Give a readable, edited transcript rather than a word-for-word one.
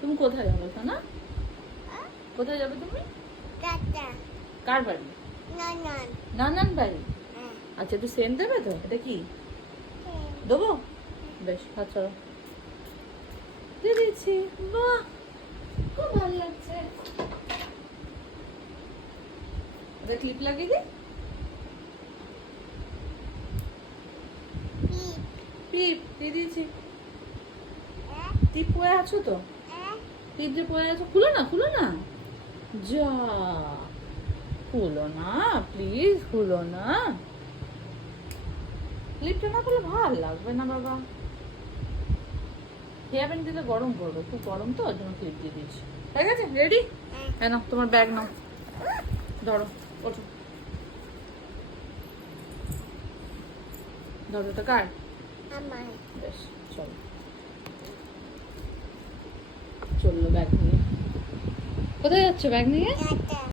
তুমি কোথায় যাবে না? কোথায় যাবে তুমি? কার বাড়ি? নানান বাড়ি। আচ্ছা, একটু সেন্ট দেবে তো? এটা কি দেবো? বেশ, হাত ছাড়ো। দিয়ে দিচ্ছি। বাহ, খুব ভালো লাগছে। এটা ক্লিপ লাগিয়ে দিই। টিপ দিয়ে দিয়েছি। টিপ পরে আছো তো? টিপ যে পরে আছো, খুলো না, খুলো না। যা, খুলো না প্লিজ, খুলো না। ক্লিপটা না করলে ভালো লাগবে না বাবা। হেয়ার ব্যান্ড দিলে গরম করবে, খুব গরম তো, ওই জন্য ক্লিপ দিয়ে দিয়েছি। ঠিক আছে, রেডি? হ্যাঁ, নাও তোমার ব্যাগ নাও, ধরো, ওঠো। ধরো, এটা কার? বেশ, চলো। চললো ব্যাগ নিয়ে। কোথায় যাচ্ছ ব্যাগ নিয়ে?